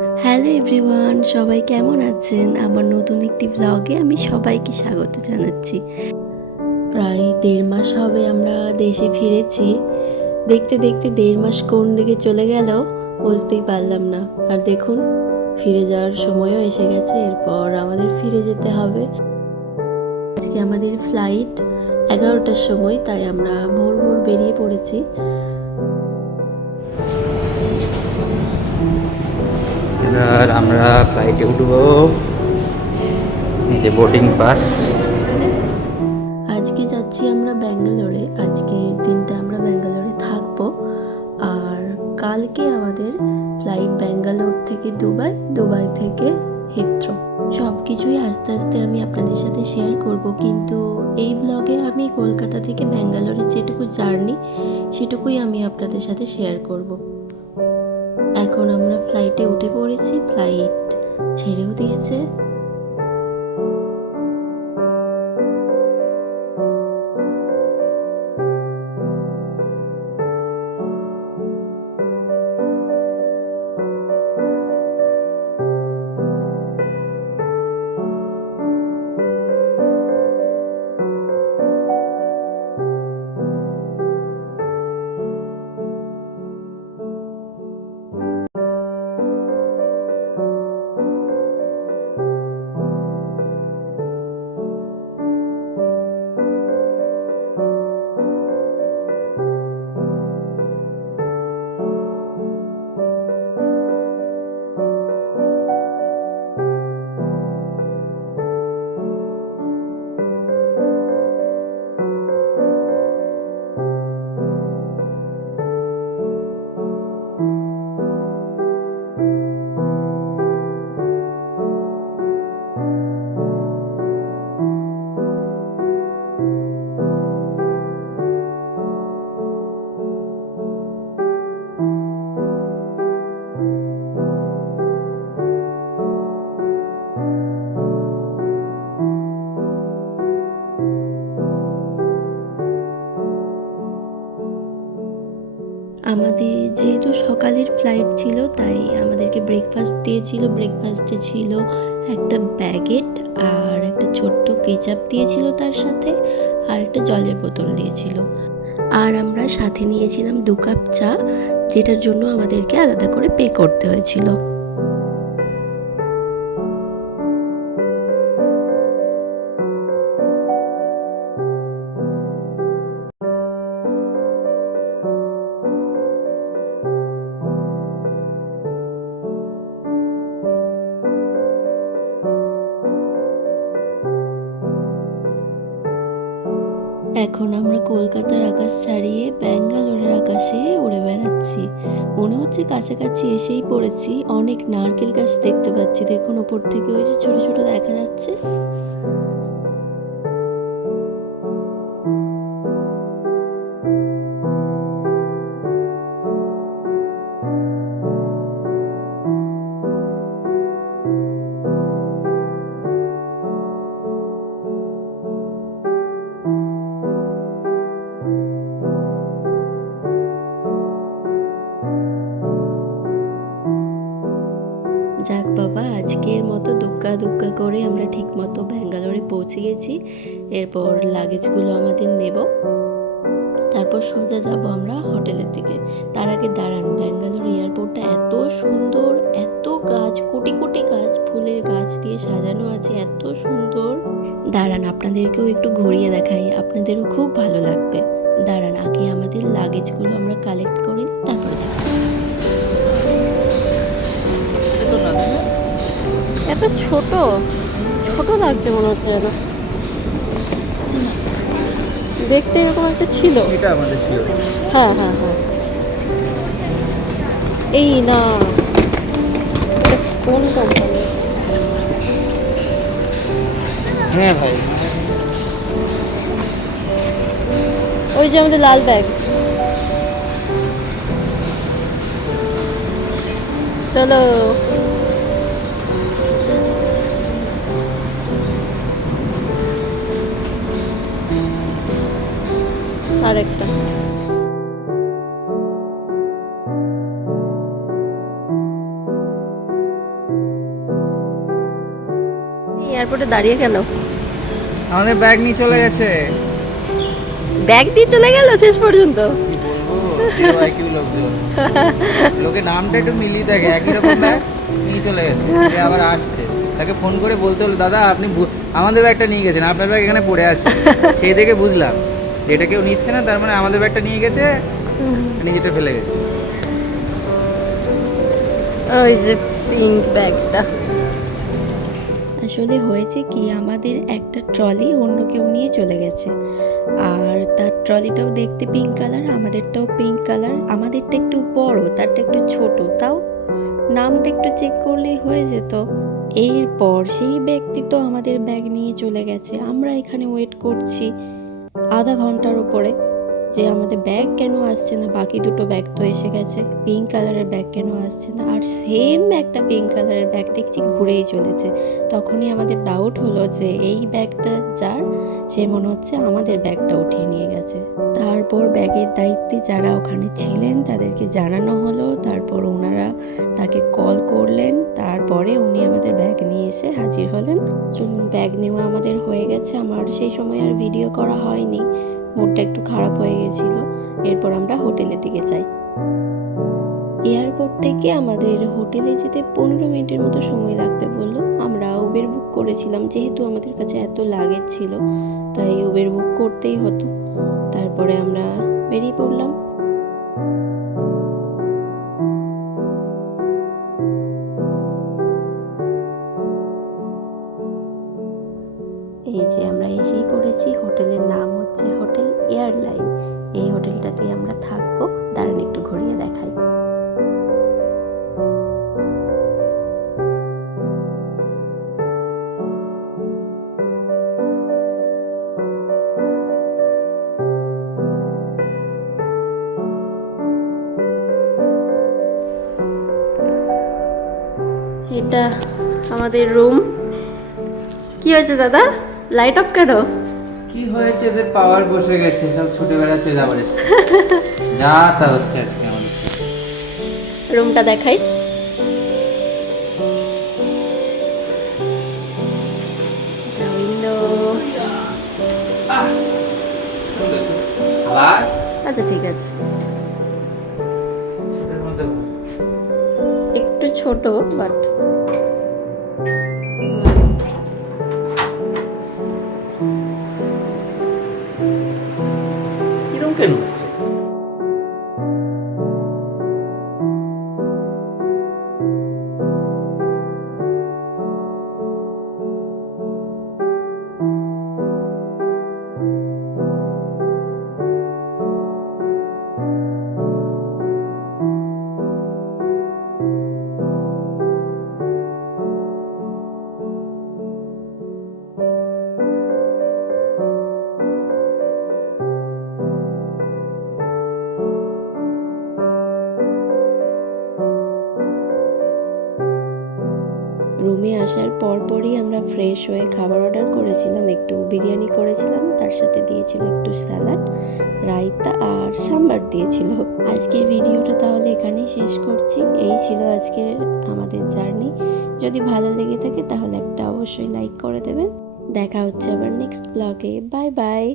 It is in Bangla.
হ্যালো এভরিওয়ান, সবাই কেমন আছেন? আমার নতুন একটি ব্লগে আমি সবাইকে স্বাগত জানাচ্ছি। প্রায় 1.5 মাস হবে আমরা দেশে ফিরেছি। দেখতে দেখতে 1.5 মাস কোন দিকে চলে গেল বুঝতেই পারলাম না। আর দেখুন, ফিরে যাওয়ার সময়ও এসে গেছে। এরপর আমাদের ফিরে যেতে হবে। আজকে আমাদের ফ্লাইট 11টার সময়, তাই আমরা ভোর ভোর বেরিয়ে পড়েছি। এবার আমরা ফ্লাইটে উঠবো। এই যে বোর্ডিং পাস। আজকে যাচ্ছি আমরা ব্যাঙ্গালোরে। আজকে দিনটা আমরা ব্যাঙ্গালোরে থাকবো। আর কালকে আমাদের ফ্লাইট ব্যাঙ্গালোর থেকে দুবাই, দুবাই থেকে হিথ্রো। সব কিছুই আস্তে আস্তে আমি আপনাদের সাথে শেয়ার করব, কিন্তু এই ব্লগে আমি কলকাতা থেকে ব্যাঙ্গালোরের যেটুকু জার্নি সেটুকুই আমি আপনাদের সাথে শেয়ার করব। এখন আমরা ফ্লাইটে উঠে পড়েছি, ফ্লাইট ছেড়েও দিয়েছে। আমাদের যেহেতু সকালের ফ্লাইট ছিল, তাই আমাদেরকে ব্রেকফাস্ট দিয়েছিল। ব্রেকফাস্টে ছিল একটা ব্যাগেট আর একটা ছোট্ট কেচাপ দিয়েছিল, তার সাথে আর একটা জলের বোতল দিয়েছিল। আর আমরা সাথে নিয়েছিলাম 2 কাপ চা, যেটার জন্য আমাদেরকে আলাদা করে পে করতে হয়েছিল। এখন আমরা কলকাতার আকাশ ছাড়িয়ে ব্যাঙ্গালোরের আকাশে উড়ে বেড়াচ্ছি। মনে হচ্ছে কাছাকাছি এসেই পড়েছি। অনেক নারকেল গাছ দেখতে পাচ্ছি, দেখুন ওপর থেকে ওই যে ছোট ছোট দেখা যাচ্ছে। যাক বাবা, আজকের মতো দুক্কা দুক্কা করে আমরা ঠিকমতো ব্যাঙ্গালোরে পৌঁছে গেছি। এরপর লাগেজগুলো আমাদের নেব, তারপর সোজা যাব আমরা হোটেলের দিকে। তার আগে দাঁড়ান, ব্যাঙ্গালোর এয়ারপোর্টটা এত সুন্দর, এত গাছ, কোটি কোটি গাছ, ফুলের গাছ দিয়ে সাজানো আছে, এত সুন্দর। দাঁড়ান আপনাদেরকেও একটু ঘুরিয়ে দেখাই, আপনাদেরও খুব ভালো লাগবে। দাঁড়ান, আগে আমাদের লাগেজগুলো আমরা কালেক্ট করে নিই, তারপরে দেখাই। এত ছোট ছোট লাগছে মনে হচ্ছে যেন। দেখতে এরকম একটা ছিল। এটা আমাদের ছিল। হ্যাঁ হ্যাঁ হ্যাঁ, এই না, এটা কোন কোম্পানি? হ্যাঁ ভাই, ওই যে আমাদের লাল ব্যাগ। চলো। আরেকটা। এয়ারপোর্টে দাঁড়িয়ে কেন? আমাদের ব্যাগ নিয়ে চলে গেছে। ব্যাগ দিয়ে চলে গেল শেষ পর্যন্ত। কি বলবো, কেউ লোকজন, লোকে নামটা একটু মিলিয়ে থাকে, একই রকম ব্যাগ নিয়ে চলে গেছে। সে আবার আসছে, তাকে ফোন করে বলতে হলো, দাদা আপনি আমাদের ব্যাগটা নিয়ে গেছেন, আপনার ব্যাগ এখানে পড়ে আছে। সেই দেখে বুঝলাম যে এটা কেউ নিচ্ছে না, তার মানে আমাদের ব্যাগটা নিয়ে গেছে, নিজেটা ফেলে গেছে। ওই যে পিঙ্ক ব্যাগটা। আসলে হয়েছে কি, আমাদের একটা ট্রলি অন্য কেউ নিয়ে চলে গেছে, আর তার ট্রলিটাও দেখতে পিঙ্ক কালার, আমাদেরটাও পিঙ্ক কালার। আমাদেরটা একটু বড়, তারটা একটু ছোট, তাও নামটা একটু চেক করলেই হয়ে যেত। এরপর সেই ব্যক্তি তো আমাদের ব্যাগ নিয়ে চলে গেছে, আমরা এখানে ওয়েট করছি আধা ঘন্টার উপরে যে আমাদের ব্যাগ কেন আসছে না। বাকি দুটো ব্যাগ তো এসে গেছে, পিঙ্ক কালারের ব্যাগ কেন আসছে না? আর সেম একটা পিঙ্ক কালারের ব্যাগ দেখছি ঘুরেই চলেছে। তখনই আমাদের ডাউট হলো যে এই ব্যাগটা যার, সে মনে হচ্ছে আমাদের ব্যাগটা উঠিয়ে নিয়ে গেছে। তারপর ব্যাগের দায়িত্বে যারা ওখানে ছিলেন তাদেরকে জানানো হলো, তারপর ওনারা তাকে কল করলেন, তারপরে উনি আমাদের ব্যাগ নিয়ে এসে হাজির হলেন। চলুন, ব্যাগ নেওয়া আমাদের হয়ে গেছে। আমার সেই সময় আর ভিডিও করা হয়নি, মুডটা একটু খারাপ হয়ে গেছিল। এরপর আমরা হোটেলের দিকে যাই। এয়ারপোর্ট থেকে আমাদের হোটেলে যেতে 15 মিনিটের মতো সময় লাগবে বললো। আমরা উবের বুক করেছিলাম, যেহেতু আমাদের কাছে এত লাগেজ ছিল তাই উবের বুক করতেই হতো। তারপরে আমরা বেরিয়ে পড়লাম। এই যে আমরা এসেই পড়েছি, হোটেলের নাম হচ্ছে হোটেল এয়ারলাইন। এই হোটেলটাতেই আমরা থাকবো। দাঁড়ান একটু ঘুরিয়ে দেখাই। এটা আমাদের রুম। কি হয়েছে দাদা, লাইট অফ কেন? কি হয়েছে, এদের পাওয়ার বসে গেছে, সব ছুটে বেড়াচ্ছে, যা বলেছে যা তা হচ্ছে আজকে আমাদের সাথে। রুমটা দেখাই। উইন্ডো। আবার আচ্ছা ঠিক আছে, এর মধ্যে একটু ছোট বাট এরকম কেন হচ্ছে? রুমে আসার পরপরই আমরা ফ্রেশ হয়ে খাবার অর্ডার করেছিলাম, একটু বিরিয়ানি করেছিলাম, তার সাথে দিয়েছিল একটু স্যালাড, রায়তা আর সাম্বার দিয়েছিল। আজকের ভিডিওটা তাহলে এখানেই শেষ করছি। এই ছিল আজকের আমাদের জার্নি। যদি ভালো লেগে থাকে তাহলে একটা অবশ্যই লাইক করে দেবেন। দেখা হচ্ছে আবার নেক্সট ব্লগে। Bye bye.